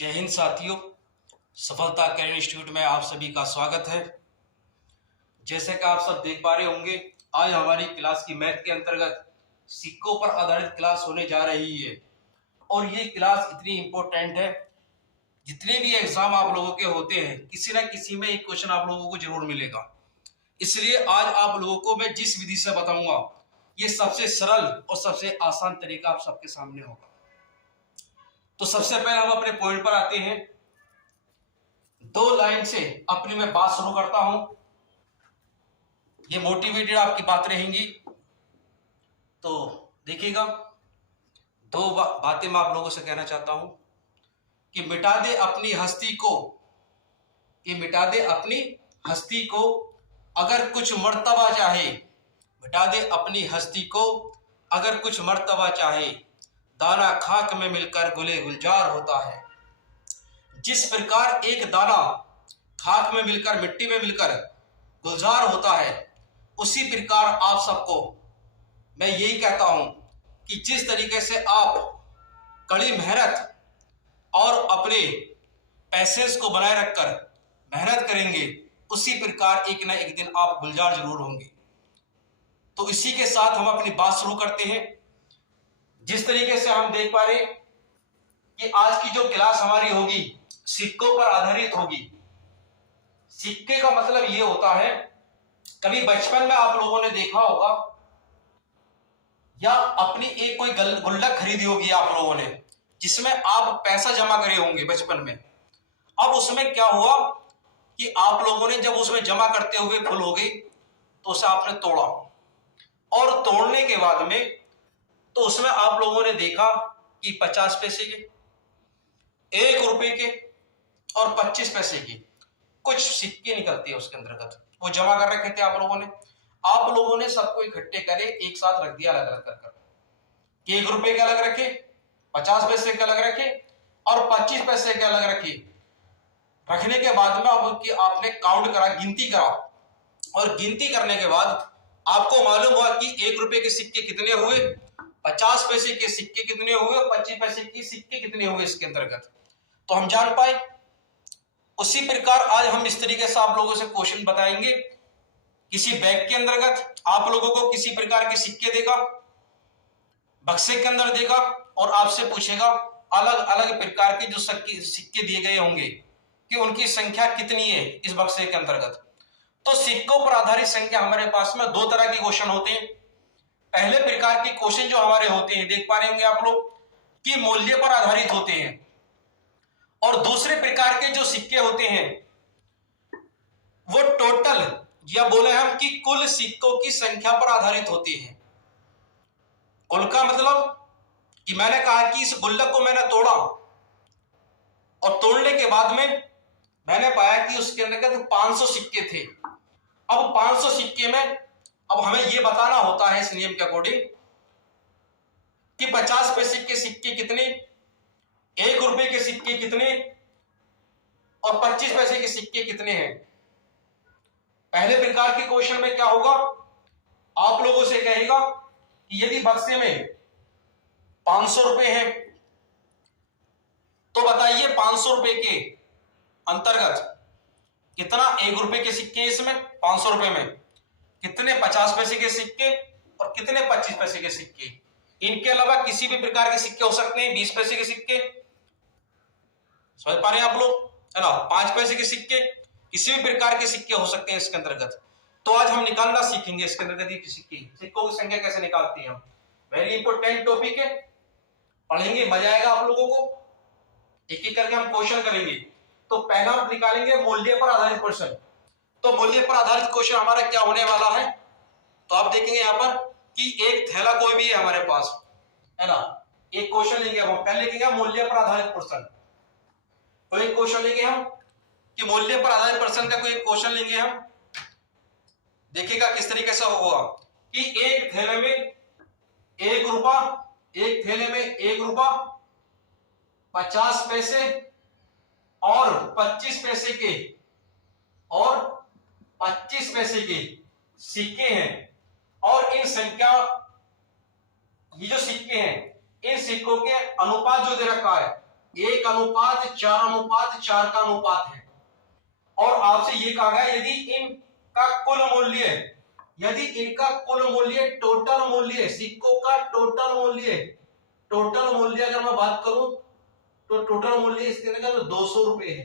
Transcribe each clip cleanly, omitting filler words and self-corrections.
जय हिंद साथियों। सफलता कैरियर इंस्टीट्यूट में आप सभी का स्वागत है। जैसे कि आप सब देख पा रहे होंगे, आज हमारी क्लास की मैथ के अंतर्गत सिक्कों पर आधारित क्लास होने जा रही है और ये क्लास इतनी इंपॉर्टेंट है। जितने भी एग्जाम आप लोगों के होते हैं, किसी ना किसी में एक क्वेश्चन आप लोगों को जरूर मिलेगा। इसलिए आज आप लोगों को मैं जिस विधि से बताऊंगा, ये सबसे सरल और सबसे आसान तरीका आप सबके सामने होगा। तो सबसे पहले हम अपने पॉइंट पर आते हैं। दो लाइन से अपनी मैं बात शुरू करता हूं। ये मोटिवेटेड आपकी बात रहेंगी, तो देखिएगा। दो बातें मैं आप लोगों से कहना चाहता हूं कि मिटा दे अपनी हस्ती को, कि मिटा दे अपनी हस्ती को अगर कुछ मर्तबा चाहे। मिटा दे अपनी हस्ती को अगर कुछ मर्तबा चाहे, दाना खाक में मिलकर गुले गुलजार होता है। जिस प्रकार एक दाना खाक में मिलकर, मिट्टी में मिलकर गुलजार होता है, उसी प्रकार आप सबको मैं यही कहता हूं कि जिस तरीके से आप कड़ी मेहनत और अपने पैसेंस को बनाए रखकर मेहनत करेंगे, उसी प्रकार एक ना एक दिन आप गुलजार जरूर होंगे। तो इसी के साथ हम अपनी बात शुरू करते हैं। जिस तरीके से हम देख पा रहे हैं कि आज की जो क्लास हमारी होगी सिक्कों पर आधारित होगी। सिक्के का मतलब यह होता है, कभी बचपन में आप लोगों ने देखा होगा या अपनी एक कोई गुल्लक खरीदी होगी आप लोगों ने, जिसमें आप पैसा जमा करे होंगे बचपन में। अब उसमें क्या हुआ कि आप लोगों ने जब उसमें जमा करते हुए फुल हो गई तो उसे आपने तोड़ा, और तोड़ने के बाद में तो उसमें आप लोगों ने देखा कि 50 पैसे के, 1 रुपए के और 25 पैसे के कुछ सिक्के निकलते हैं उसके अंतर्गत। वो जमा कर रखे थे आप लोगों ने सबको इकट्ठे करे, एक साथ रख दिया अलग अलग कर। 1 रुपए के अलग रखे, 50 पैसे के अलग रखे और 25 पैसे के अलग रखे। रखने के बाद में आपने काउंट करा, गिनती करा, और गिनती करने के बाद आपको मालूम हुआ कि 1 रुपए के सिक्के कितने हुए, 50 पैसे के सिक्के कितने हुए और 25 पैसे के सिक्के कितने हुए इसके अंतर्गत। तो हम जान पाए। उसी प्रकार आज हम इस तरीके से आप लोगों से क्वेश्चन बताएंगे। किसी बैग के अंतर्गत आप लोगों को किसी प्रकार के सिक्के देगा, बक्से के अंदर देगा, और आपसे पूछेगा अलग अलग प्रकार के जो सिक्के दिए गए होंगे कि उनकी संख्या कितनी है इस बक्से के अंतर्गत। तो सिक्कों पर आधारित संख्या हमारे पास में 2 तरह के क्वेश्चन होते हैं। पहले प्रकार के क्वेश्चन जो हमारे होते हैं, देख पा रहे होंगे आप लोग, कि मूल्य पर आधारित होते हैं, और दूसरे प्रकार के जो सिक्के होते हैं वो टोटल, या बोले हम कि कुल सिक्कों की संख्या पर आधारित होती है। कुल का मतलब कि मैंने कहा कि इस गुल्लक को मैंने तोड़ा, और तोड़ने के बाद में मैंने पाया कि उसके अंदर 500 सिक्के थे। अब 500 सिक्के में अब हमें यह बताना होता है इस नियम के अकॉर्डिंग कि 50 पैसे के सिक्के कितने, 1 रुपए के सिक्के कितने और 25 पैसे के सिक्के कितने हैं। पहले प्रकार के क्वेश्चन में क्या होगा, आप लोगों से कहेगा कि यदि बक्से में 500 रुपए हैं तो बताइए 500 रुपए के अंतर्गत कितना 1 रुपए के सिक्के, इसमें 500 रुपए में कितने 50 पैसे के सिक्के और कितने 25 पैसे के सिक्के। इनके अलावा किसी भी प्रकार के सिक्के हो सकते हैं, 20 पैसे के सिक्के, समझ पा रहे हैं आप लोग, है ना, 5 पैसे के सिक्के, किसी भी प्रकार के सिक्के हो सकते हैं इसके अंतर्गत। तो आज हम निकालना सीखेंगे इसके अंतर्गत ये सिक्कों की संख्या कैसे निकालते हैं हम। वेरी इंपॉर्टेंट टॉपिक है, पढ़ेंगे, मजा आएगा आप लोगों को। एक एक करके हम क्वेश्चन करेंगे। तो पहला हम निकालेंगे मूल्य पर आधारित क्वेश्चन। तो मूल्य पर आधारित क्वेश्चन हमारा क्या होने वाला है, तो आप देखेंगे यहां पर कि एक थैला कोई भी है हमारे पास, है ना। एक क्वेश्चन लेंगे हम, पहले लिखेंगे मूल्य पर आधारित क्वेश्चन। कोई क्वेश्चन लेंगे हम कि मूल्य पर आधारित प्रश्न का कोई क्वेश्चन लेंगे हम। देखिएगा किस तरीके से होगा कि एक थैले में 1 रुपया, एक थैले में 1 रुपया, 50 पैसे और 25 पैसे के और 25 पैसे के सिक्के हैं, और इन संख्या, ये जो सिक्के हैं इन सिक्कों के अनुपात जो दे रखा है 1:4:4 का अनुपात है। और आपसे ये कहा गया यदि इनका कुल मूल्य टोटल मूल्य, सिक्कों का टोटल मूल्य अगर मैं बात करूं तो टोटल मूल्य इसके अंदर 200 रुपए है।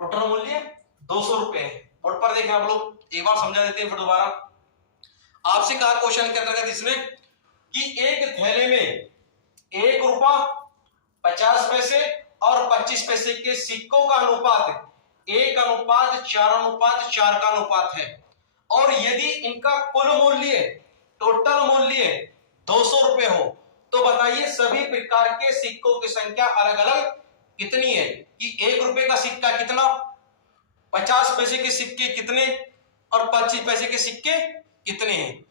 टोटल मूल्य 200 रुपए है। बोर्ड पर देखें आप लोग, एक बार समझा देते हैं फिर दोबारा। आपसे कहा क्वेश्चन के अंतर्गत इसमें कि एक थैले में 1 रुपया 50 पैसे और 25 पैसे के सिक्कों का अनुपात 1:4:4 का अनुपात है। और यदि इनका कुल मूल्य टोटल मूल्य 200 रुपए हो तो बताइए सभी प्रकार के सिक्कों की संख्या अलग अलग कितनी है। कि 1 रुपए का सिक्का कितना, 50 पैसे के सिक्के कितने और 25 पैसे के सिक्के कितने हैं।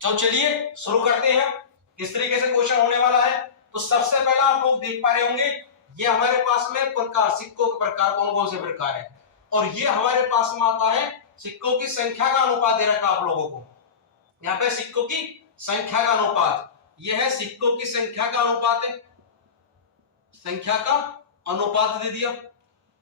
तो चलिए शुरू करते हैं किस तरीके से क्वेश्चन होने वाला है। तो सबसे पहला आप लोग देख पा रहे होंगे ये हमारे पास में प्रकार, सिक्कों के प्रकार कौन कौन से प्रकार है। और ये हमारे पास में आता है सिक्कों की संख्या का अनुपात दे रखा आप लोगों को। यहाँ पे सिक्कों की संख्या का अनुपात, यह है सिक्कों की संख्या का अनुपात है, संख्या का अनुपात दे दिया।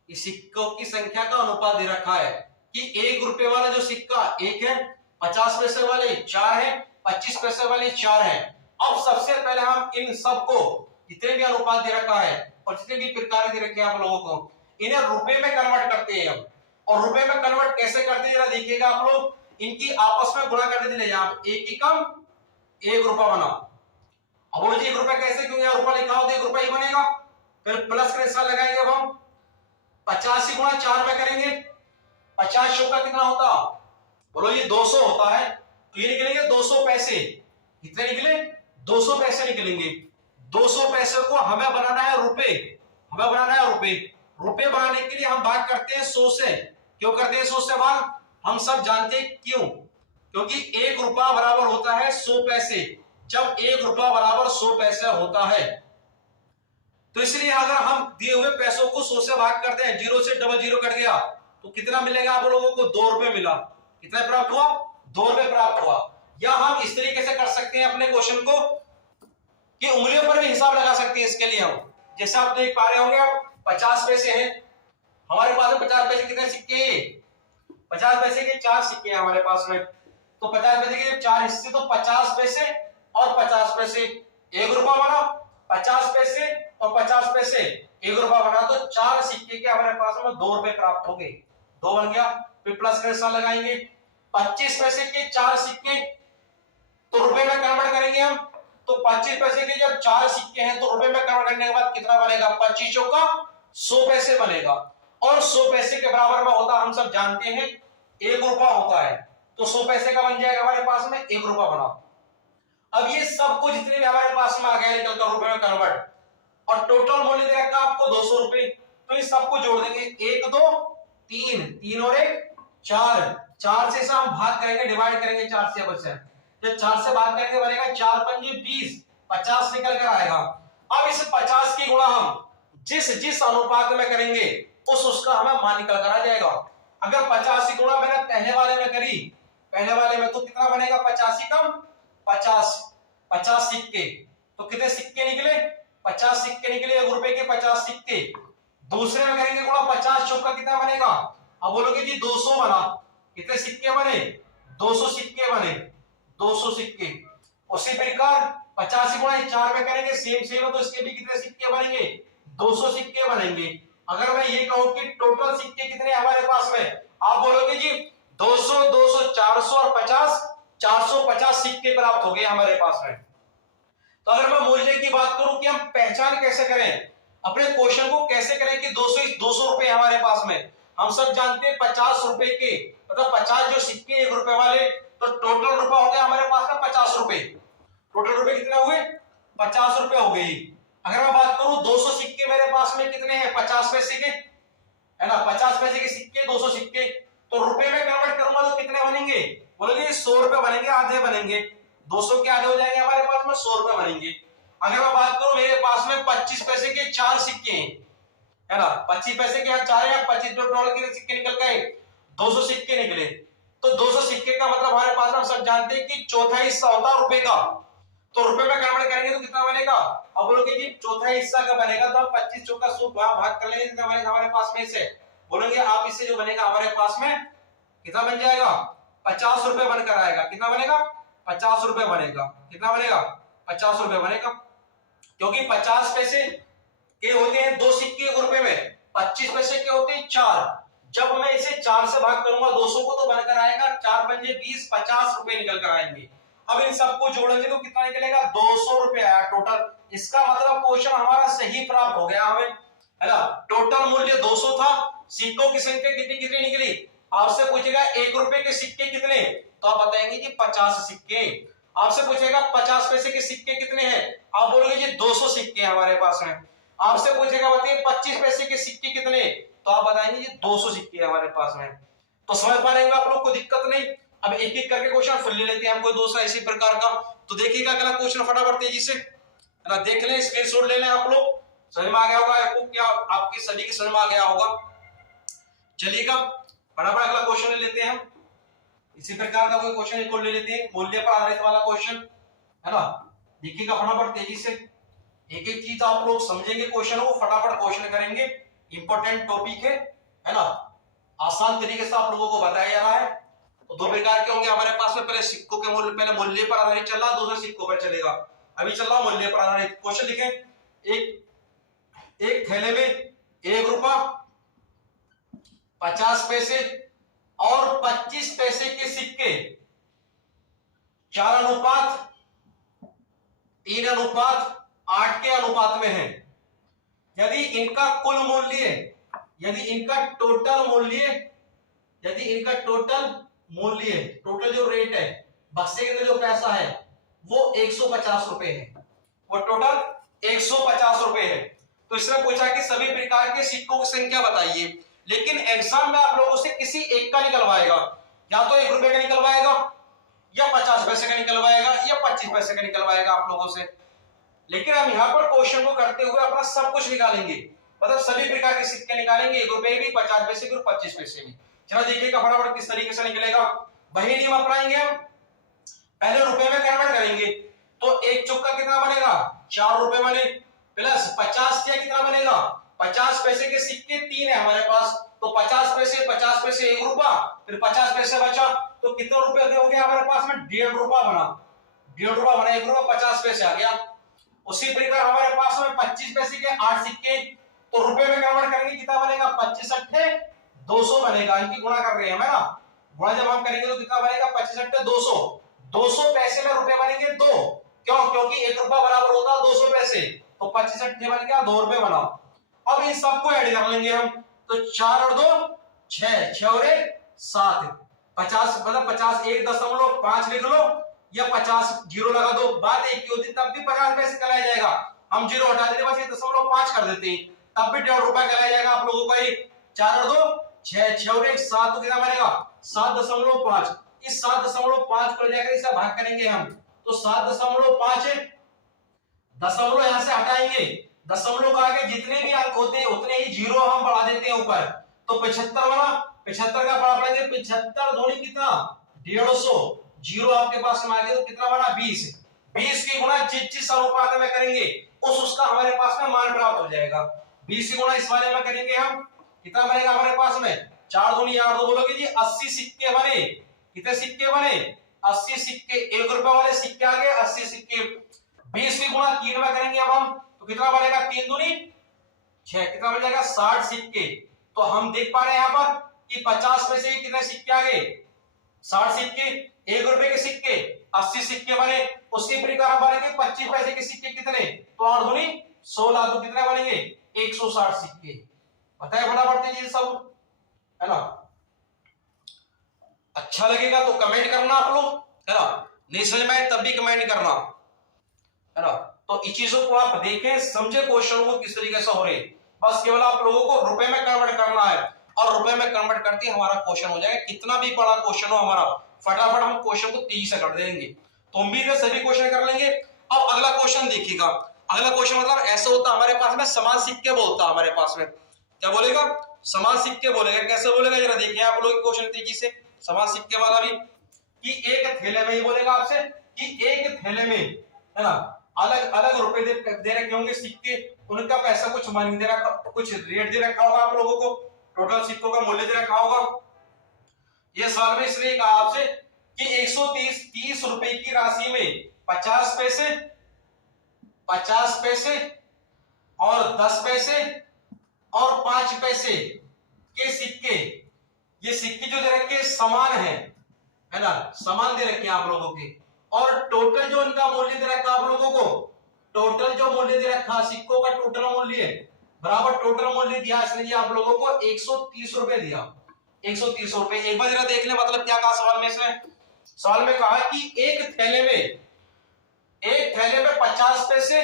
इस सिक्कों की संख्या का अनुपात दे रखा है कि 1 रुपए वाला जो सिक्का 1 है, 50 पैसे वाले 4 है, 25 पैसे वाले 4 है। अब सबसे पहले हम इन सबको जितने भी अनुपात दे रखा है और जितने भी प्रकार दे रखे हैं आप लोगों को, इन्हें रुपए में कन्वर्ट करते हैं हम। और रुपए में कन्वर्ट कैसे करते हैं जरा देखिएगा आप लोग। इनकी आपस में गुणा कर देते हैं, एक ही कम 1 रुपया बना। अब बोलो जी 1 रुपया कैसे, क्यों यहाँ रुपया लिखा हो तो 1 रुपया ही बनेगा। फिर प्लस का निशान लगाएंगे। अब हम 85 गुणा 4 में करेंगे, 50 का कितना होता, बोलो ये 200 होता है। तो ये निकलेंगे 200 पैसे। कितने निकले, 200 पैसे निकलेंगे। 200 पैसे को हमें बनाना है रुपए, हमें बनाना है रुपए। रुपए बनाने के लिए हम भाग करते हैं 100 से। क्यों करते हैं 100 से भाग, हम सब जानते हैं क्यों, क्योंकि 1 रुपया बराबर होता है 100 पैसे। जब 1 रुपया बराबर 100 पैसे होता है तो इसलिए अगर हम दिए हुए पैसों को 100 से भाग करते हैं, 0 से डबल 0 कट गया तो कितना मिलेगा आप लोगों को, 2 रुपए मिला। कितना प्राप्त हुआ, 2 रुपए प्राप्त हुआ। या हम इस तरीके से कर सकते हैं अपने क्वेश्चन को कि उंगलियों पर भी हिसाब लगा सकते हैं। इसके लिए हम जैसे आप देख पा रहे होंगे, आप 50 पैसे हैं हमारे पास में, 50 पैसे कितने सिक्के, 50 पैसे के 4 सिक्के हैं हमारे पास में। तो 50 पैसे के 4 हिस्से, तो 50 पैसे और 50 पैसे 1 रुपया बना, 50 पैसे और 50 पैसे 1 रुपया बना। तो 4 सिक्के के हमारे पास में 2 रुपए प्राप्त हो गए, 2 बन गया। फिर प्लस का निशान लगाएंगे। 25 पैसे के 4 सिक्के तो रुपए में कन्वर्ट करेंगे हम। तो 25 पैसे के जब 4 सिक्के हैं तो रुपए में कन्वर्ट करने के बाद कितना बनेगा, 25 चौका 100 पैसे बनेगा। और 100 पैसे के बराबर में होता, हम सब जानते हैं 1 रुपया होता है। तो 100 पैसे का बन जाएगा हमारे पास में 1 रुपया बना। अब ये सब कुछ जितने भी हमारे पास में आ गया निकलता रुपए में कन्वर्ट, और टोटल मूल्य दे रखा आपको 200 रुपए। तो इस सबको जोड़ देंगे, 1 2 3, 3 और 1 4, 4 से हम भाग करेंगे, डिवाइड करेंगे 4 से। बच्चे जब 4 से भाग करेंगे बनेगा 4 पंजे 20, 50 निकल कर आएगा। अब इस 50 की गुणा हम जिस अनुपात में करेंगे उसका हमें मान निकल कर आ जाएगा। अगर 50 की गुणा मैंने पहले वाले में करी, पहले वाले में, तो कितना बनेगा, 50 कम 50 सिक्के। तो कितने सिक्के निकले, 50 सिक्के निकले, 1 रुपए के 50 सिक्के। दूसरे में करेंगे गुणा, 50 चौका कितना बनेगा, अब बोलोगे जी 200 बना। कितने सिक्के बने, 200 सिक्के बने, 200 सिक्के। उसी प्रकार 50 गुणा 4 में करेंगे, सेम तो इसके भी कितने सिक्के बनेंगे, 200 सिक्के बनेंगे। अगर मैं ये कहूं कि टोटल सिक्के कितने हमारे पास में, आप बोलोगे जी 200 200 400 और 50, 450 सिक्के प्राप्त हो गए हमारे पास में। तो अगर मैं मूल्य की बात करूं कि हम पहचान कैसे करें, अपने क्वेश्चन को कैसे करें कि 200 रुपए हमारे पास में, हम सब जानते हैं 50 रुपए के, मतलब 50 जो सिक्के 1 रुपए वाले, तो टोटल रुपया हो गया हमारे पास में 50 रुपए। टोटल रुपए कितने हुए, 50 रुपए हो गई। अगर मैं बात करूं 200 सिक्के मेरे पास में कितने हैं, 50 पैसे के, है ना, 50 पैसे के सिक्के 200 सिक्के। तो रुपए में कन्वर्ट करूंगा तो कितने बनेंगे, बोलोगे 100 रुपए बनेंगे, आधे बनेंगे, 200 के आधे हो जाएंगे हमारे पास में, 100 रुपए बनेंगे। अगर मैं बात करूं मेरे पास में 25 पैसे के 4 सिक्के हैं, है ना, 25 पैसे के 4 या 25 टोटल के सिक्के निकल गए, 200 सिक्के निकले। तो 200 सिक्के का मतलब हमारे पास में हम सब जानते हैं कि चौथा हिस्सा होता है रुपए का। तो रुपए में कन्वर्ट करेंगे तो कितना बनेगा? अब बोलोगे जी चौथा हिस्सा का बनेगा, तो हम 25 चौका 100 भाग कर लेंगे, कितना बनेगा हमारे पास में से? बोलेंगे आप इससे जो बनेगा हमारे पास में कितना बन जाएगा? 50 रुपए बनकर आएगा। कितना बनेगा? 50 रुपए बनेगा। कितना बनेगा? 50 रुपए बनेगा, क्योंकि 50 पैसे के होते हैं 2 सिक्के 1 रुपए में, 25 पैसे के होते हैं 4। जब मैं इसे 4 से भाग करूंगा 200 को, तो बनकर आएगा 4 पंजे 20, 50 रुपए निकल कर आएंगे। अब इन सबको जोड़ेंगे तो कितना निकलेगा? 200 रुपए आया टोटल। इसका मतलब क्वेश्चन हमारा सही प्राप्त हो गया हमें, है ना। टोटल मूल्य 200 था, सिक्कों की संख्या कितनी कितनी निकली? आपसे पूछेगा 1 रुपए के सिक्के कितने, तो आप बताएंगे कि 50 सिक्के। आपसे पूछेगा 50 पैसे के सिक्के कितने हैं, आप बोलोगे जी 200 सिक्के हमारे पास में। आपसे पूछेगा बताइए 25 पैसे के सिक्के कितने, तो आप बताएंगे जी 200 सिक्के हमारे पास में। तो समझ पा रहे हैं आप लोग को? दिक्कत नहीं। अब एक एक करके क्वेश्चन फिर ले लेते हैं हम, कोई दूसरा इसी प्रकार का। तो देखिएगा अगला क्वेश्चन फटाफट तेजी से, है ना, देख लें, स्क्रीनशॉट ले लें आप लोग। समझ में आ गया होगा आपको? क्या आपकी सभी की समझ में आ गया होगा? चलिएगा फटाफट अगला क्वेश्चन ले लेते हैं हम। इसी प्रकार का कोई क्वेश्चन एक और ले लेते हैं, मूल्य पर आधारित वाला क्वेश्चन, है ना। देखिएगा फटाफट तेजी से, एक एक चीज आप लोग समझेंगे, क्वेश्चन को फटाफट क्वेश्चन करेंगे। इंपॉर्टेंट टॉपिक है ना, आसान तरीके से आप लोगों को बताया जा रहा है। तो 2 प्रकार के होंगे हमारे पास में, पहले सिक्कों के मूल्य, पहले मूल्य पर आधारित चल रहा, दूसरा सिक्कों पर चलेगा। अभी चल रहा मूल्य पर आधारित। क्वेश्चन लिखें, एक थैले में 1 रुपया 50 पैसे और 25 पैसे के सिक्के 4:3:8 के अनुपात में है। यदि इनका कुल मूल्य, यदि इनका टोटल मूल्य, टोटल जो रेट है, बक्से के अंदर जो पैसा है वो 150 रुपए है, वो टोटल 150 रुपए है। तो इसने पूछा कि सभी प्रकार के सिक्कों की संख्या बताइए, लेकिन एग्जाम में आप लोगों से किसी एक का निकलवाएगा, या तो 1 रुपए का निकलवाएगा, या 50 पैसे का निकलवाएगा, या 25 पैसे का निकलवाएगा आप लोगों से। लेकिन हम यहाँ पर क्वेश्चन को करते हुए अपना सब कुछ निकालेंगे, मतलब सभी प्रकार के सिक्के निकालेंगे, 1 रुपए भी, 50 पैसे भी और 25 पैसे भी। चलो देखिएगा फटाफट किस तरीके से निकलेगा। वही नियम अपनाएंगे हम, पहले रुपए में कन्वर्ट करेंगे, तो 1 चौका कितना बनेगा? 4 रुपए बने, प्लस 50 कितना बनेगा? 50 पैसे के सिक्के 3 है हमारे पास, तो 50 पैसे 1 रुपया, फिर 50 पैसे बचा, तो कितना रुपए हो गया हमारे पास में? 1.5 रुपया बना। 1.5 रुपया बना, 1 रुपया 50 पैसे आ गया। उसी प्रकार हमारे पास में 25 पैसे के 8 सिक्के, तो रुपए में कन्वर्ट करेंगे, कितना बनेगा? 25 अट्ठे 200 बनेगा। इनकी गुणा कर रहे हैं, है ना, गुणा जब हम करेंगे तो कितना बनेगा? 25 अट्ठे 200। 200 पैसे में रुपए बनेंगे 2, क्यों? क्योंकि 1 रुपया बराबर होता है 200 पैसे, तो 25 अट्ठे बन गया 2 रुपए बना। अब इन सबको ऐड कर लेंगे हम, तो 4 और 2 6, 6 और 1 7, 50 मतलब 50 1.5 लिख लो, या 50 जीरो लगा दो, बात एक ही होती, तब भी 50 पैसे चला जाएगा। हम जीरो हटा देते, बस ये 0.5 कर देते हैं, तब भी 1.5 रुपया चला जाएगा आप लोगों का। 4 और 2 6, 6 और 1 7, तो कितना बनेगा? 7.5। इस 7.5 को ले जाकर इसे भाग करेंगे हम, तो 7.5 दशमलव यहां से हटाएंगे, दशमलव का आगे जितने भी अंक होते हैं उतने ही जीरो हम बढ़ा देते हैं ऊपर, तो 75 बना। 75 का बड़ा पड़ेगा, 75 दूनी कितना? 150। जीरो आपके पास में आ गया, तो कितना बना? 20। 20 की गुणा जिस अनुपात में करेंगे उसका हमारे पास में मान प्राप्त हो जाएगा। 20 की गुणा इस वाले में करेंगे हम, कितना बनेगा हमारे पास में? 4 दूनी 8, दो बोलोगे जी 80 सिक्के बने। कितने सिक्के बने? 80 सिक्के। 1 रुपए वाले सिक्के आ गए 80 सिक्के। 20 की गुणा 3 में करेंगे अब हम, तो कितना बनेगा? 3 दूनी 6, कितना बन जाएगा? 60 सिक्के। तो हम देख पा रहे हैं यहाँ पर कि 50 में से कितने सिक्के आ गए? 60 सिक्के। 1 रुपए के सिक्के 80 सिक्के बने। उसी प्रकार हम बनेंगे 25 पैसे के सिक्के कितने? तो 8 दूनी 16, तो कितने बनेंगे? 160 सिक्के। बताए फटाफट दीजिए सब, है ना। अच्छा लगेगा तो कमेंट करना आप लोग, है ना, नहीं समझ में आए तब भी कमेंट करना, है ना। तो इस चीजों को आप देखें, समझे क्वेश्चन को किस तरीके से हो रहे, बस केवल आप लोगों को रुपए में कन्वर्ट करना है, और रुपए में कन्वर्ट करते ही हमारा क्वेश्चन हो जाएगा। कितना भी बड़ा क्वेश्चन हो हमारा, फटाफट हम क्वेश्चन को तेजी से कर देंगे। तो उम्मीद है सभी क्वेश्चन कर लेंगे। अब अगला क्वेश्चन देखिएगा, अगला क्वेश्चन मतलब ऐसा होता हमारे पास में समान सिक्के बोलता हमारे पास में, क्या बोलेगा? समान सिक्के बोलेगा। कैसे बोलेगा जरा देखिए आप लोग क्वेश्चन तेजी से, समान सिक्के वाला भी, कि एक थैले में ही बोलेगा आपसे कि एक थैले में, है ना, अलग अलग रुपए दे रखे होंगे सिक्के, उनका पैसा कुछ मान दे रखा, कुछ रेट दे रखा होगा आप लोगों को, टोटल सिक्कों का मूल्य दे रखा होगा। ये सवाल में इसलिए कहा आपसे कि 130 रुपए की राशि में 50 पैसे, 50 पैसे और 10 पैसे और 5 पैसे के सिक्के, ये सिक्के जो दे रखे समान है ना, समान दे रखे हैं आप लोगों के, और टोटल जो इनका मूल्य दे रखा आप लोगों को, टोटल जो मूल्य दे रखा सिक्कों का टोटल मूल्य बराबर टोटल मूल्य दिया इसने जी आप लोगों को 130 रुपए दिया, 130 रुपए। एक बार जरा देख ले मतलब क्या कहा सवाल में इसने, सवाल में कहा कि एक थैले में 50 पैसे,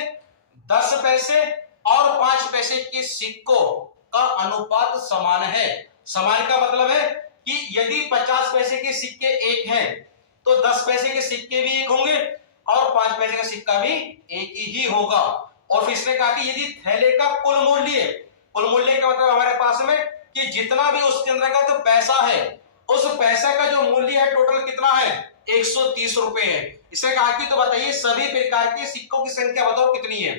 10 पैसे और 5 पैसे के सिक्कों का अनुपात समान है। समान का मतलब है कि यदि 50 पैसे के सिक्के एक हैं तो 10 पैसे के सिक्के भी एक होंगे और 5 पैसे का सिक्का भी एक ही होगा। और फिर इसने कहा कि यदि थैले का कुल मूल्य का मतलब हमारे पास में कि जितना भी उसके अंदर का तो पैसा है, उस पैसा का जो मूल्य है टोटल कितना है 130 रुपए है। इसने कहा कि तो बताइए सभी प्रकार के सिक्कों की संख्या बताओ कितनी है।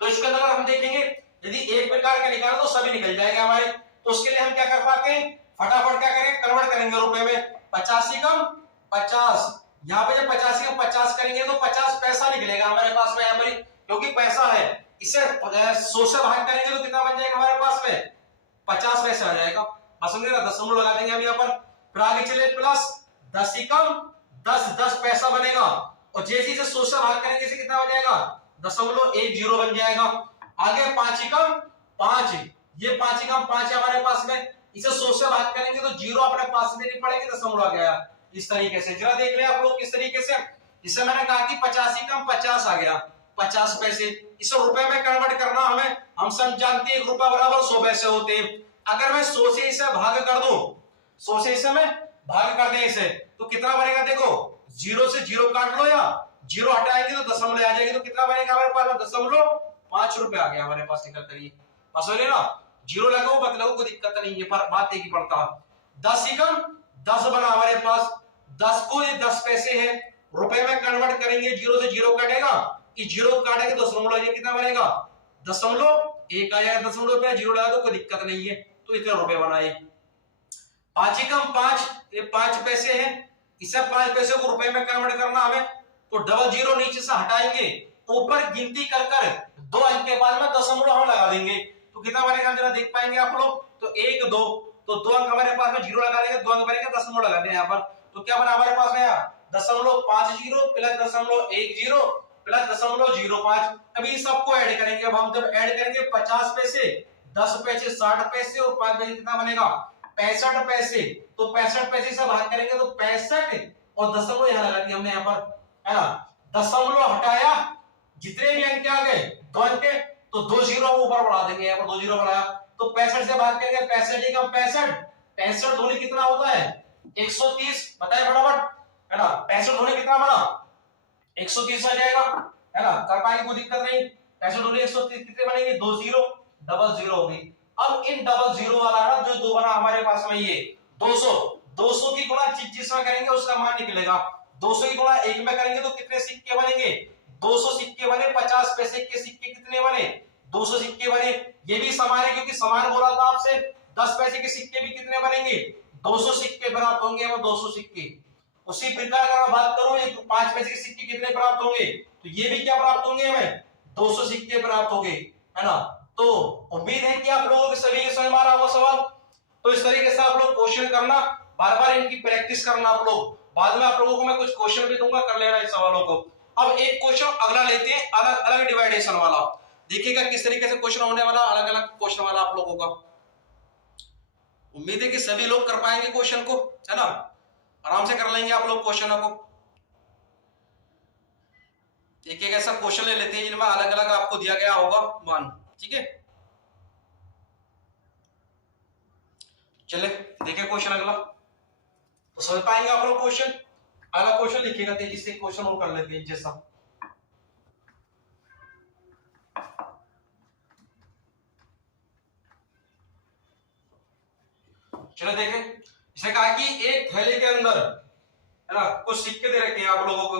तो इसके अंदर हम देखेंगे यदि एक प्रकार का निकालो तो सभी निकल जाएंगे हमारे, तो उसके लिए हम क्या कर पाते हैं, फटाफट क्या करेंगे, कन्वर्ट करेंगे रुपए में। 50 से कम 50, यहाँ पे जब 50 से कम 50 करेंगे तो 50 पैसा निकलेगा हमारे पास में यहाँ पर, क्योंकि पैसा है। इसे 100 से भाग करेंगे तो कितना बन जाएगा हमारे पास में 50 पैसे आ जाएगा। समझ रहे, दशमलव लगा देंगे हम यहाँ पर, फिर आगे चले प्लस 10 से कम 10 पैसा बनेगा, और जैसे ही 100 से भाग करेंगे इसे कितना हो जाएगा 0.10 बन जाएगा। आगे 5 से कम 5, ये 5 से कम 5 है हमारे पास में, इसे 100 से भाग करेंगे तो 0 अपने पास में नहीं पड़ेगी, दशमलव आ गया। इस तरीके से जरा देख ले आप लोग किस तरीके से, इसे मैंने कहा कि 50 से कम 50 आ गया 50 पैसे, इसे रुपए में कन्वर्ट करना हमें, हम सब जानते हैं 1 रुपया बराबर 100 पैसे होते हैं। अगर मैं 100 से इसे भाग कर दूं, 100 से इसे मैं भाग कर दें इसे, तो कितना बनेगा देखो, 0 से 0 काट लो या 0 हटाएंगे तो दशमलव आ जाएगी, तो कितना बनेगा हमारे पास 0.5 रुपए आ गया हमारे पास निकल कर। ये बस हो ना, 0 लगाओ मत लगाओ कोई दिक्कत नहीं है, पर बात एक ही पड़ता है। 10 से कम 10 बना हमारे पास, 10 को ये 10 पैसे है, रुपए में कन्वर्ट करेंगे 0 से 0 कटेगा, ये 0 काटेंगे दशमलव, ये कितना बनेगा 0.1 आया, दशमलव पे 0 लगा दो कोई दिक्कत नहीं है, तो इतने रुपए बनाए। 5 से कम 5, ये 5 पैसे है, इसे 5 पैसे को रुपए में कन्वर्ट करना हमें, तो 00 नीचे से हटाएंगे, ऊपर गिनती कर कर 2 अंक के बाद में दशमलव हम लगा देंगे, तो कितना बनेगा जरा देख पाएंगे आप लोग, तो 1 2, तो 2 अंक हमारे पास में 0 लगा देंगे, 2 अंक बनेगा दशमलव लगा देंगे यहाँ पर, तो क्या बना हमारे पास में यहाँ 0.50 प्लस 0.10 प्लस 0.05। अभी सबको ऐड करेंगे, अब हम जब ऐड करेंगे 50 पैसे 10 पैसे 60 पैसे और 5 पैसे कितना बनेगा 65 पैसे, तो 65 पैसे से भाग करेंगे तो 65 और दशमलव यहाँ लगा दिया हमने यहाँ पर, है ना, दशमलव हटाया, जितने भी अंक आ गए 2 अंक, तो 2 0 ऊपर बढ़ा देंगे, यहाँ पर 2 0 बढ़ाया, तो 65 से भाग करेंगे 65 कम 65 दूनी कितना होता है 130, बताए फटाफट, है ना, 65 दूनी कितना बना 130 आ जाएगा, है ना, कर पाएंगे कोई दिक्कत नहीं। 65 दूनी 130 कितने बनेंगे 2 0 00 होगी। अब इन 00 वाला ना जो 2 बना हमारे पास में ये 200 की गुणा जिसमें करेंगे उसका मान निकलेगा, 200 की गुणा 1 में करेंगे तो कितने सिक्के बनेंगे 200 सिक्के बने, 50 पैसे के सिक्के कितने बने 200 सिक्के बने, ये भी समान है क्योंकि समान बोला था आपसे। 10 पैसे के सिक्के भी कितने बनेंगे 200 सिक्के प्राप्त होंगे, वो 200 सिक्के। उसी प्रकार अगर मैं बात करूं ये 5 पैसे के सिक्के कितने प्राप्त होंगे, तो ये भी क्या प्राप्त होंगे हमें 200 सिक्के प्राप्त होंगे, है ना। तो उम्मीद है कि आप लोगों के सभी समझ में आ रहा होगा सवाल। तो इस तरीके से आप लोग क्वेश्चन करना, बार बार इनकी प्रैक्टिस करना आप लोग, बाद में आप लोगों को मैं कुछ क्वेश्चन भी दूंगा, कर लेना इन सवालों को। अब एक क्वेश्चन अगला लेते हैं, अलग अलग डिवाइडेशन वाला, देखिएगा किस तरीके से क्वेश्चन होने वाला, अलग अलग क्वेश्चन वाला आप लोगों का। उम्मीद है कि सभी लोग कर पाएंगे क्वेश्चन को, है ना, आराम से कर लेंगे आप लोग क्वेश्चनों को। एक एक ऐसा क्वेश्चन ले लेते हैं जिनमें अलग अलग आपको दिया गया होगा मान, ठीक है। चले देखिए क्वेश्चन अगला, तो समझ पाएंगे आप लोग क्वेश्चन। अगला क्वेश्चन लिखिएगा तेजी से, क्वेश्चन और कर लेते हैं जैसा। चलो देखें, इसे कहा कि एक थैले के अंदर, है ना, कुछ सिक्के दे रखे हैं आप लोगों को,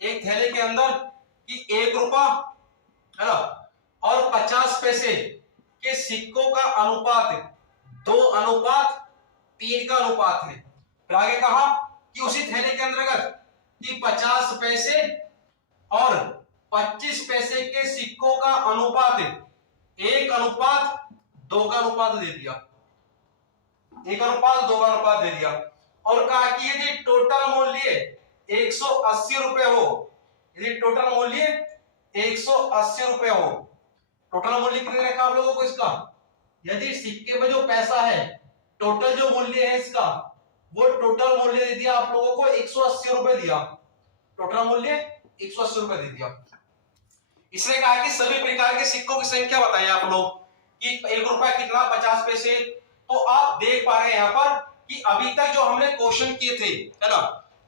एक थैले के अंदर कि 1 रुपया है ना और 50 पैसे के सिक्कों का अनुपात 2:3 का अनुपात है। फिर आगे कहा कि उसी थैले के अंतर्गत कि 50 पैसे और 25 पैसे के सिक्कों का अनुपात 1:2 का अनुपात दे दिया, 1:2 का अनुपात दे दिया। और कहा कि यदि टोटल मूल्य 180 रुपए हो, यदि टोटल मूल्य 180 रुपए हो, टोटल मूल्य कितने रखा आप लोगों को इसका, यदि सिक्के में जो पैसा है टोटल जो मूल्य है इसका वो टोटल मूल्य दे दिया आप लोगों को 180 रुपए दिया, टोटल मूल्य 180 रुपए दे दिया। इसने कहा कि सभी प्रकार के सिक्कों की संख्या बताएं आप लोग कि 1 रुपया कितना 50 पैसे। तो आप देख पा रहे हैं यहाँ पर कि अभी तक जो हमने क्वेश्चन किए थे है ना,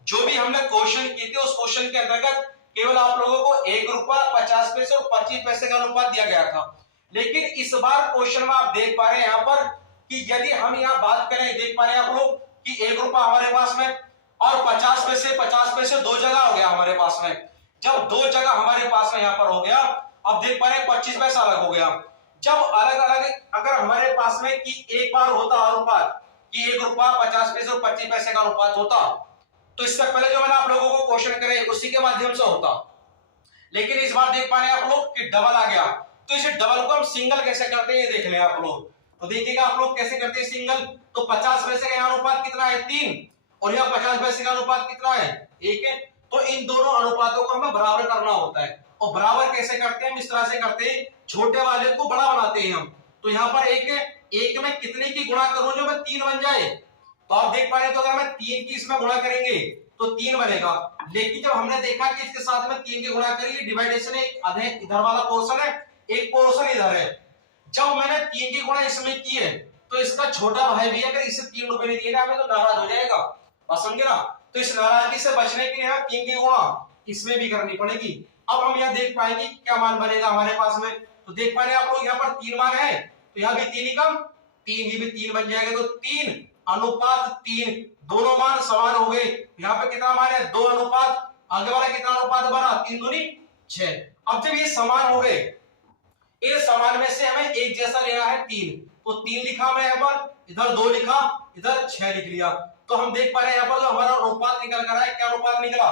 जो भी हमने क्वेश्चन किए थे उस क्वेश्चन के अंतर्गत केवल आप लोगों को 1 रुपया 50 पैसे और 25 पैसे का अनुपात दिया गया था। लेकिन इस बार क्वेश्चन में आप देख पा रहे हैं यहाँ पर कि यदि हम यहाँ बात करें, देख पा रहे हैं आप लोग कि 1 रुपया हमारे पास में और 50 पैसे दो जगह हो गया हमारे पास में। जब दो जगह हमारे पास में यहाँ पर हो गया, अब देख पा रहे हैं 25 पैसा अलग हो गया। जब अलग अलग अगर हमारे पास में कि एक बार होता अनुपात कि 1 रुपया 50 पैसे और 25 पैसे का अनुपात होता तो इससे पहले जो मैंने आप लोगों को क्वेश्चन करे उसी के माध्यम से होता। लेकिन इस बार देख पा रहे हैं आप लोग कि डबल आ गया, तो इसे डबल को हम सिंगल कैसे करते हैं ये देख लें आप लोग। तो देखिएगा आप लोग कैसे करते हैं सिंगल। तो 50 पैसे का यहाँ अनुपात कितना है 3 और यहाँ 50 पैसे का अनुपात कितना है 1 है। तो इन दोनों अनुपातों को हमें बराबर करना होता है। और बराबर कैसे करते हैं हम इस तरह से करते हैं, छोटे वाले को बड़ा बनाते हैं हम। तो यहाँ पर एक में कितने की गुणा करूं जो मैं 3 बन जाए। तो आप देख पा रहे तो अगर मैं 3 की इसमें गुणा करेंगे तो 3 बनेगा। लेकिन जब हमने देखा कि इसके साथ में 3 की गुणा करिए डिवाइडेशन है, इधर वाला पोर्शन है एक पोर्शन इधर है। जब मैंने 3 की गुणा इसमें की है तो इसका छोटा भाई भी अगर इसे 3 रुपए नहीं दिए ना हमें तो नाराज हो जाएगा, बात समझे ना। तो इस नाराजगी से बचने के लिए हमें 3 की गुणा इसमें भी करनी पड़ेगी। अब हम यहाँ देख पाएंगे क्या मान बनेगा हमारे पास में। तो देख पा रहे हैं आप लोग यहाँ पर 3 मान है तो यहाँ भी 3 ही कम 3 ही भी 3 बन जाएगा। तो 3:3 दोनों मान समान हो गए। यहाँ पे कितना मान है 2 अनुपात, आगे वाला कितना अनुपात बना 3 दूनी 6। अब जब ये समान हो गए, इन समान में से हमें एक जैसा लेना है 3, तो 3 लिखा हमने यहाँ पर, इधर 2 लिखा, इधर 6 लिख लिया। तो हम देख पा रहे हैं यहाँ पर जो हमारा अनुपात निकल कर आया, क्या अनुपात निकला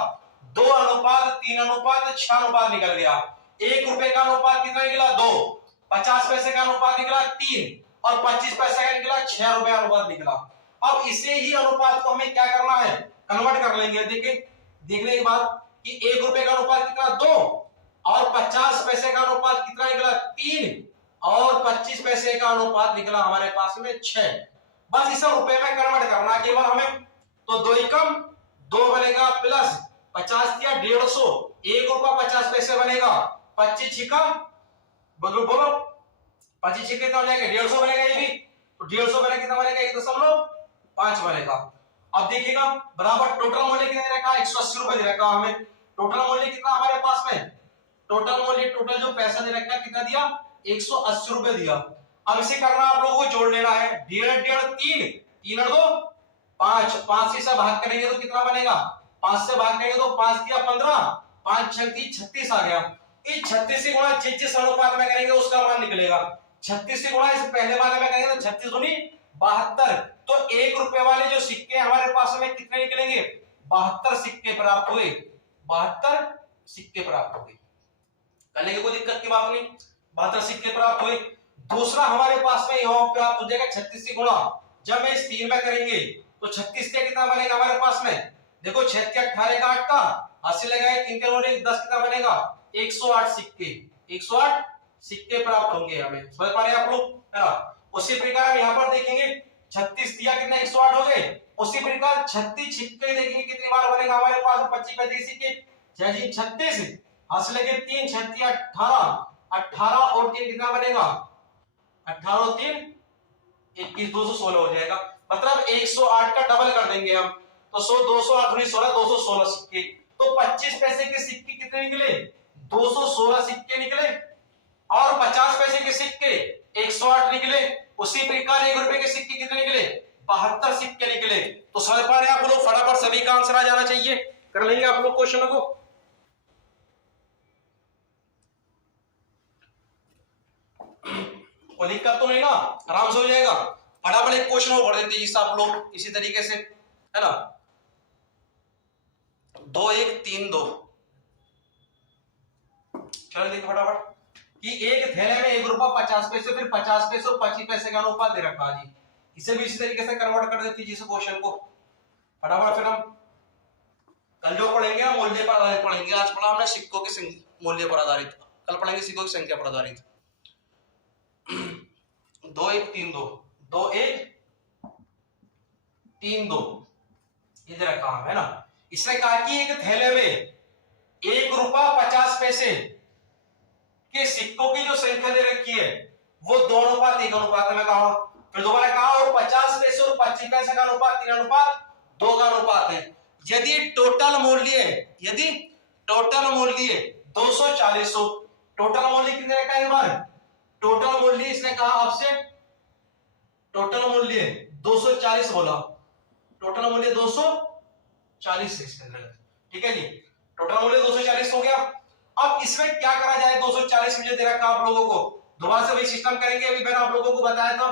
2:3:6 अनुपात निकल गया। 1 रुपए का अनुपात कितना निकला 2, 50 पैसे का अनुपात निकला 3 और 25 पैसे का निकला 6 रुपए अनुपात निकला। अब इसे ही अनुपात को हमें क्या करना है कन्वर्ट कर लेंगे। देखिए देखने के बाद कि 1 रुपए का अनुपात कितना 2 और 50 पैसे का अनुपात कितना निकला 3 और 25 पैसे का अनुपात निकला हमारे पास में 6। बस इसे रुपए में कन्वर्ट करना केवल हमें। तो 2 एकम 2 बनेगा प्लस 50 दिया 150, 1 रुपया 50 पैसे बनेगा, 25 छिका बोलो 25 छिके कितना हो जाएगा 150 बनेगा। ये भी तो 150 बनेगा कितना बनेगा 1.5 बनेगा। अब देखिएगा बराबर टोटल मूल्य कितना रखा 180 रुपए दे रखा हमें। टोटल मूल्य कितना हमारे पास में, टोटल मूल्य टोटल जो पैसा दे रखा कितना दिया 180 रुपए दिया। अब इसे करना आप लोगों को जोड़ लेना है 1.5 3 और 2 5, 5 से भाग करेंगे तो कितना बनेगा 5 से भाग करेंगे तो 5 दिया 15, 5 छक्की 36 आ गया। इस 36 से गुणा जिस अनुपात में करेंगे उसका मान निकलेगा। 36 से गुणा इस पहले वाले में करेंगे तो 36 दूनी 72। तो 1 रुपए वाले जो सिक्के हमारे पास में कितने निकलेंगे 72 सिक्के प्राप्त हुए, 72 सिक्के प्राप्त हुए। करने की कोई दिक्कत की बात नहीं, 72 सिक्के प्राप्त हुए। दूसरा हमारे पास में यह प्राप्त हो जाएगा 36 से गुणा, जब मैं इस 3 में करेंगे तो 36 का कितना बनेगा हमारे पास में, देखो 6 के 18 का 8 का 80 लगाए 3 के नोट 10 कितना बनेगा 108 सिक्के, 108 सिक्के प्राप्त होंगे हमें। समझ पा रहे हैं आप लोग है ना। उसी प्रकार हम यहाँ पर देखेंगे 36 दिया कितना 108 हो गए। उसी प्रकार 36 सिक्के देखेंगे कितनी बार बनेगा हमारे पास 25 35 सिक्के 36 80 लगे 3 36 18, 18 और 3 कितना बनेगा 18 और 3 21, 216 हो जाएगा। मतलब 108 का डबल कर देंगे हम तो 100 208 गुनी 16 216 सिक्के। तो 25 पैसे के सिक्के कितने निकले 216 सिक्के निकले और 50 पैसे के सिक्के 108 निकले। उसी प्रकार 1 रुपए के सिक्के कितने निकले 72 सिक्के निकले। तो समझ पा रहे हैं आप लोग, फटाफट सभी का आंसर आ जाना चाहिए। कर लेंगे आप लोग क्वेश्चनों को। कोई दिक्कत तो नहीं ना, आराम से हो जाएगा। फटाफट एक क्वेश्चन और कर देते हैं आप लोग इसी तरीके से, है ना। 2 1 3 2, चलो देखिए फटाफट कि एक थैले में 1 रुपया 50 पैसे, फिर 50 पैसे और 25 पैसे का अनुपात दे रखा है जी। इसे भी इसी तरीके से कन्वर्ट कर देती है इस क्वेश्चन को फटाफट। फिर हम कल जो पढ़ेंगे हम मूल्य पर आधारित पढ़ेंगे। आज पढ़ा हमने सिक्कों के मूल्य पर आधारित, कल पढ़ेंगे सिक्कों की संख्या पर आधारित। 2 1 3 2, 2 1 3 2 इधर कहा है ना। इसने कहा कि एक थैले में 1 रुपया 50 पैसे के सिक्कों की जो संख्या दे रखी है वो 2:1 अनुपात में कहा। फिर दोबारा कहा और 50 पैसे और 25 पैसे का अनुपात 3:2 का अनुपात है। यदि टोटल मूल्य 240 हो, टोटल मूल्य कितने का है बार, टोटल मूल्य इसने कहा आपसे टोटल मूल्य 240 बोला, टोटल मूल्य 240 है इसके अंदर, ठीक है जी। टोटल मूल्य 240 हो गया। अब इसमें क्या करा जाए, 240 मुझे दे रखा आप लोगों को, दोबारा से वही सिस्टम करेंगे, अभी मैंने आप लोगों को बताया था,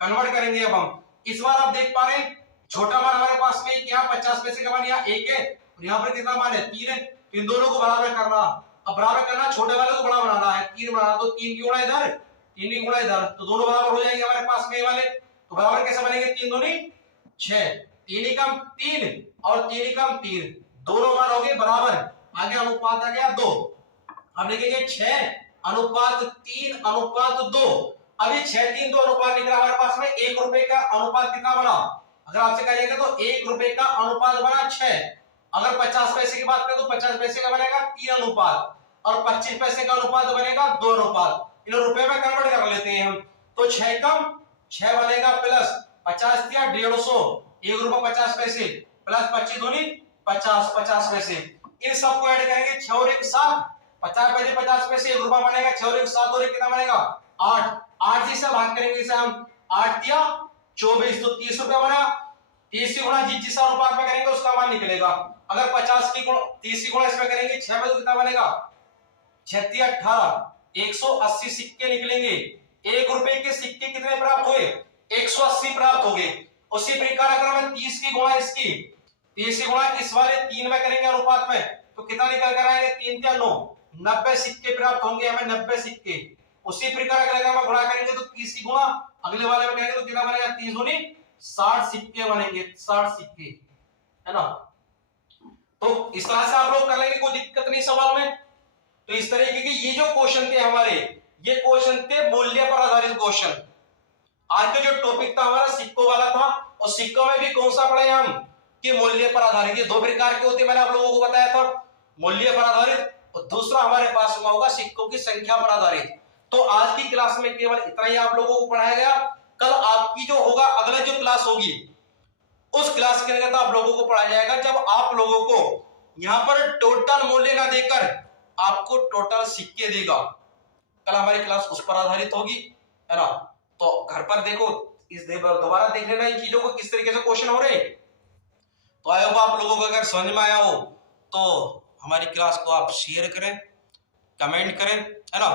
कन्वर्ट करेंगे। अब हम इस बार आप देख पा रहे हैं छोटा मान हमारे पास में यहाँ 50 पैसे का मान यहाँ 1 है और यहाँ पर कितना मान है 3 है, तो इन दोनों को बराबर करना। अब बराबर करना, छोटे वाले को बड़ा बनाना है, 3 बनाना, तो 3 की गुणा इधर 3 की गुणा इधर, तो दोनों बराबर हो जाएंगे हमारे पास में वाले। तो बराबर कैसे बनेंगे, 3 दूनी 6, 3 ही कम 3 और 3 ही कम 3, दोनों मान हो गए बराबर, आगे अनुपात आ गया 2। अब लिखेंगे 6:3:2। अभी 6:3:2 अनुपात निकला हमारे पास में, 1 रुपए का अनुपात कितना बना, अगर आपसे कहा जाएगा तो 1 रुपए का अनुपात बना 6। अगर 50 पैसे की बात करें तो 50 पैसे का बनेगा 3 अनुपात और 25 पैसे का अनुपात बनेगा 2 अनुपात। इन रुपए में कन्वर्ट कर लेते हैं हम, तो 6 कम 6 बनेगा प्लस 50 दिया 150, 1 रुपया 50 पैसे प्लस 25 दूनी 50 पैसे। इन सबको ऐड करेंगे, 6 और 1 7, 50 पैसे 50 पैसे 1 रुपया बनेगा, 6 और 1 7 और 1 कितना बनेगा 8, 8 से भाग करेंगे इसे हम, 8 दिया 24, तो 30 रुपया बना। 30 की गुणा जिस अनुपात में करेंगे उसका मान निकलेगा। अगर 50 की गुणा 30 की गुणा इसमें करेंगे 6 में, तो कितना बनेगा 6 × 18, 180 सिक्के निकलेंगे। 1 रुपए के सिक्के कितने प्राप्त हुए, 180 प्राप्त हो गए। उसी प्रकार अगर हम 30 की गुणा इसकी 30 की गुणा इस वाले 3 में करेंगे अनुपात में, तो कितना निकल कर आएंगे, 3 × 9 90 सिक्के प्राप्त होंगे हमें, 90 सिक्के। उसी प्रकार अगर हम गुणा करेंगे तो 30 की गुणा अगले वाले में करेंगे तो कितना बनेगा, 30 दूनी 60 सिक्के बनेंगे, 60 सिक्के, है ना। तो इस तरह से आप लोग कर लेंगे, कोई दिक्कत नहीं सवाल में। तो इस तरीके के ये जो क्वेश्चन थे हमारे, ये क्वेश्चन थे मूल्य पर आधारित क्वेश्चन। आज का जो टॉपिक था हमारा सिक्कों वाला था, और सिक्कों में भी कौन सा पढ़े हम कि मूल्य पर आधारित। ये 2 प्रकार के होते, मैंने आप लोगों को बताया था, मूल्य पर आधारित और दूसरा हमारे पास में होगा सिक्कों की संख्या पर आधारित। तो आज की क्लास में केवल इतना ही आप लोगों को पढ़ाया गया। कल आपकी जो होगा अगला जो क्लास होगी उस क्लास के अंदर आप लोगों को पढ़ाया जाएगा, जब आप लोगों को यहाँ पर टोटल मूल्य ना देकर आपको टोटल सिक्के देगा। कल हमारी क्लास उस पर आधारित होगी, है ना। तो घर पर देखो, इस दोबारा देख लेना इन चीजों को किस तरीके से क्वेश्चन हो रहे। तो आया होगा आप लोगों को, अगर समझ में आया हो तो हमारी क्लास को आप शेयर करें, कमेंट करें, है ना।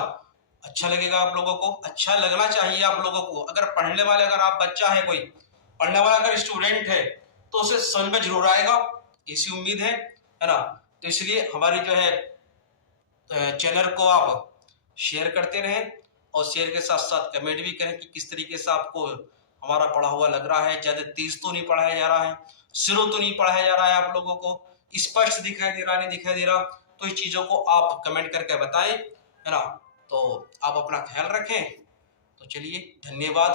अच्छा लगेगा आप लोगों को, अच्छा लगना चाहिए आप लोगों को। अगर पढ़ने वाले, अगर आप बच्चा है, कोई पढ़ने वाला अगर स्टूडेंट है तो उसे समझ में जरूर आएगा, ऐसी उम्मीद है ना। तो इसलिए हमारी जो है चैनल को आप शेयर करते रहें और शेयर के साथ साथ कमेंट भी करें कि किस तरीके से आपको हमारा पढ़ा हुआ लग रहा है। ज्यादा तेज तो नहीं पढ़ाया जा रहा है, स्लो तो नहीं पढ़ाया जा रहा है, आप लोगों को स्पष्ट दिखाई दे रहा, नहीं दिखाई दे रहा। तो इस चीजों को आप कमेंट करके बताएं, है ना। तो आप अपना ख्याल रखें। तो चलिए, धन्यवाद।